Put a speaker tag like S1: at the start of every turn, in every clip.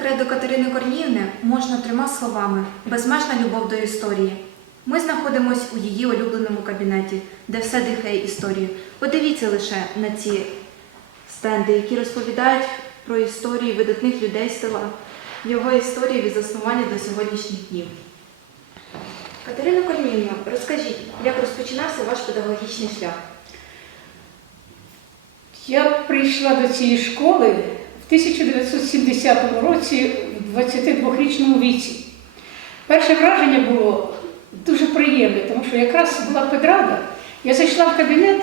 S1: кредо Катерини Корніївни можна трьома словами безмежна любов до історії. Ми знаходимося у її улюбленому кабінеті, де все дихає історією. Подивіться лише на ці стенди, які розповідають про історії видатних людей села, його історії від заснування до сьогоднішніх днів. Катерина Корніївна, розкажіть, як розпочинався ваш педагогічний шлях?
S2: Я прийшла до цієї школи 1970 році, в 22-річному віці. Перше враження було дуже приємне, тому що якраз була педрада, я зайшла в кабінет,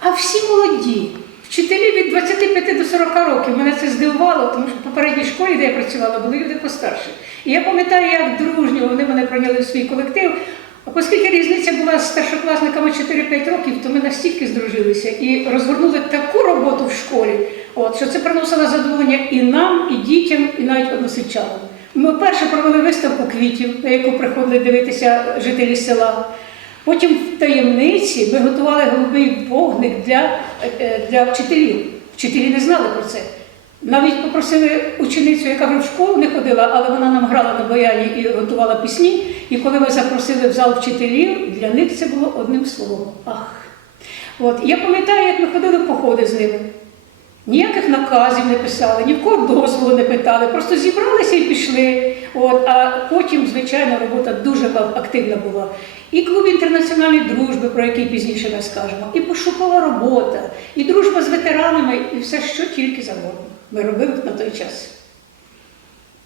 S2: а всі молоді. Вчителі від 25 до 40 років. Мене це здивувало, тому що в попередній школі, де я працювала, були люди постарші. І я пам'ятаю, як дружньо вони мене прийняли в свій колектив. Оскільки різниця була з старшокласниками 4-5 років, то ми настільки здружилися і розгорнули таку роботу в школі, от, що це приносило задоволення і нам, і дітям, і навіть односельчанам. Ми вперше провели виставку квітів, на яку приходили дивитися жителі села. Потім в таємниці ми готували голубий вогник для, е, для вчителів. Вчителі не знали про це. Навіть попросили ученицю, яка вже в школу не ходила, але вона нам грала на баяні і готувала пісні. І коли ми запросили в зал вчителів, для них це було одним словом ах. От. Я пам'ятаю, як ми ходили в походи з ними. Ніяких наказів не писали, ні в кого дозволу не питали, просто зібралися і пішли. От, а потім, звичайно, робота дуже активна була. І клуб інтернаціональної дружби, про який пізніше ми скажемо, і пошукова робота, і дружба з ветеранами, і все, що тільки завгодно. Ми робили на той час.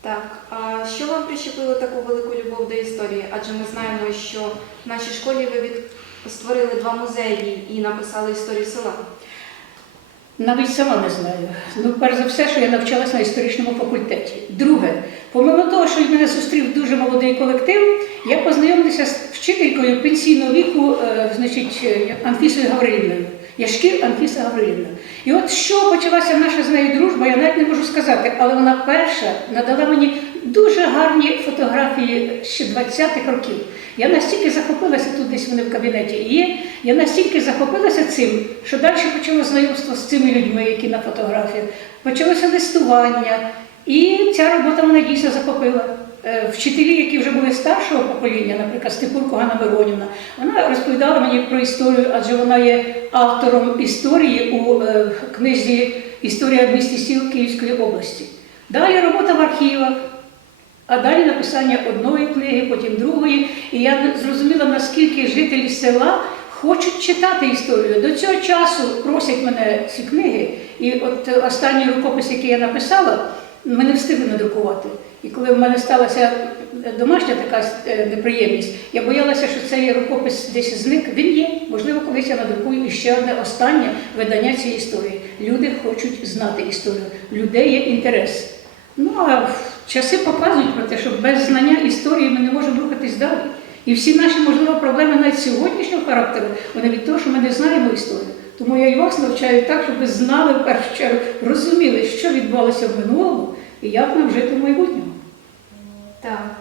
S1: Так, а що вам прищепило таку велику любов до історії? Адже ми знаємо, що в нашій школі ви від... створили два музеї і написали історію села.
S2: Навіть сама не знаю. Ну, перш за все, що я навчалася на історичному факультеті. Друге, помимо того, що мене зустрів дуже молодий колектив, я познайомилася з вчителькою пенсійного віку, е, значить, е, Анфісою Гаврилівною. Яшкір Анфіса Гаврилівна. І от що почалася наша з нею дружба, я навіть не можу сказати, але вона перша надала мені дуже гарні фотографії ще 20-х років. Я настільки захопилася тут, десь вони в кабінеті є. Я настільки захопилася цим, що далі почало знайомство з цими людьми, які на фотографіях. Почалося листування, і ця робота мене дійсно захопила. Е, Вчителі, які вже були старшого покоління, наприклад, Степурко Ганна Миронівна, вона розповідала мені про історію, адже вона є автором історії у е, книзі Історія місті сіл Київської області. Далі робота в архівах, а далі написання одної книги, потім другої. І я зрозуміла, наскільки жителі села хочуть читати історію. До цього часу просять мене ці книги. І от останній рукопис, який я написала, ми не встигли надрукувати. І коли в мене сталася домашня така е, неприємність, я боялася, що цей рукопис десь зник. Він є. Можливо, колись я надрукую ще одне останнє видання цієї історії. Люди хочуть знати історію, людей є інтерес. Ну а часи показують про те, що без знання історії ми не можемо рухатись далі. І всі наші, можливо, проблеми навіть сьогоднішнього характеру, вони від того, що ми не знаємо історію. Тому я і вас навчаю так, щоб ви знали в першу чергу, розуміли, що відбувалося в минулому і як нам жити в майбутньому.
S1: Так.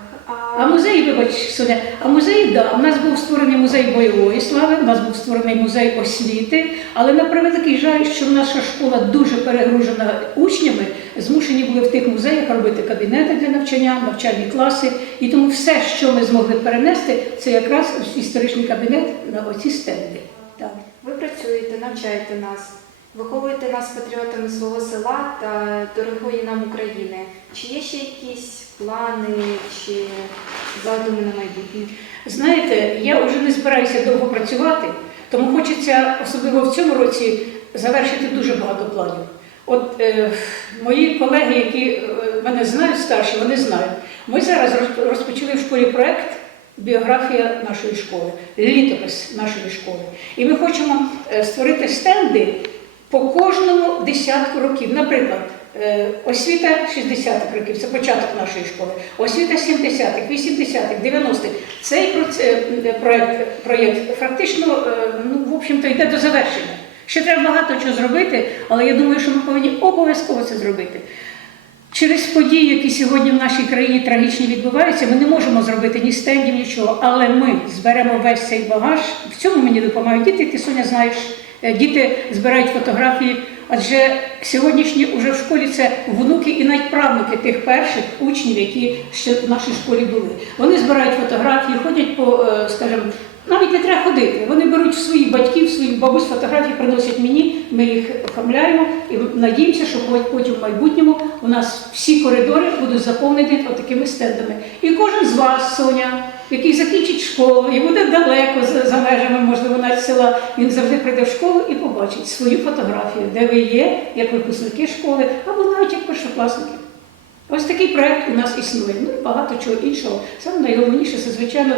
S2: А музей, вибач, Соня, а музей, да, у нас був створений музей бойової слави, у нас був створений музей освіти, але на превеликий жаль, що наша школа дуже перегружена учнями, змушені були в тих музеях робити кабінети для навчання, навчальні класи. І тому все, що ми змогли перенести, це якраз історичний кабінет на оці стенди. Так.
S1: Ви працюєте, навчаєте нас, виховуєте нас патріотами свого села та дорогої нам України. Чи є ще якісь плани чи задуми на майбутнє?
S2: Знаєте, я вже не збираюся довго працювати, тому хочеться, особливо в цьому році, завершити дуже багато планів. От е, мої колеги, які е, мене знають старші, вони знають. Ми зараз роз- розпочали в школі проект Біографія нашої школи, літопис нашої школи. І ми хочемо е, створити стенди по кожному десятку років. Наприклад, е, освіта 60-х років, це початок нашої школи, освіта 70-х, 80-х, 90-х. Цей проце- е, проєкт фактично е, ну, в общем-то, йде до завершення. Ще треба багато чого зробити, але я думаю, що ми повинні обов'язково це зробити. Через події, які сьогодні в нашій країні трагічні відбуваються, ми не можемо зробити ні стендів, нічого, але ми зберемо весь цей багаж. В цьому мені допомагають діти. Ти Соня знаєш, діти збирають фотографії. адже сьогоднішні уже в школі це внуки і навіть правнуки тих перших учнів, які ще в нашій школі були. Вони збирають фотографії, ходять по, е, скажімо, навіть не треба ходити. Вони беруть своїх батьків, своїх бабусь фотографії, приносять мені, ми їх оформляємо і надіємося, що потім в майбутньому у нас всі коридори будуть заповнені такими стендами. І кожен з вас, Соня, який закінчить школу і буде далеко за, межами, можливо, навіть села, він завжди прийде в школу і побачить свою фотографію, де ви є, як випускники школи, або навіть як першокласники. Ось такий проект у нас існує. Ну і багато чого іншого. Саме найголовніше це, звичайно,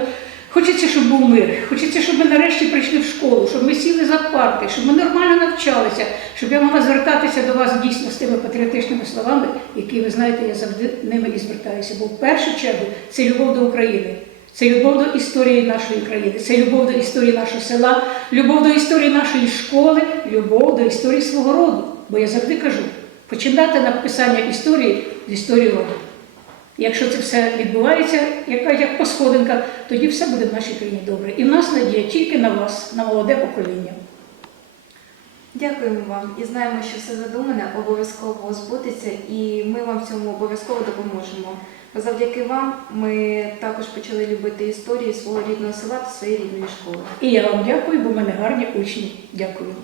S2: хочеться, щоб був мир. Хочеться, щоб ми нарешті прийшли в школу, щоб ми сіли за парти, щоб ми нормально навчалися, щоб я могла звертатися до вас дійсно з тими патріотичними словами, які ви знаєте, я завжди ними і звертаюся. Бо в першу чергу це любов до України. Це любов до історії нашої країни, це любов до історії нашого села, любов до історії нашої школи, любов до історії свого роду. Бо я завжди кажу, починати написання історії з історії роду. Якщо це все відбувається, як, як по сходинках, тоді все буде в нашій країні добре. І в нас надія тільки на вас, на молоде покоління.
S1: Дякуємо вам і знаємо, що все задумане обов'язково збудеться, і ми вам в цьому обов'язково допоможемо. Завдяки вам ми також почали любити історії свого рідного села та своєї рідної школи.
S2: І я вам дякую, бо в мене гарні учні. Дякую.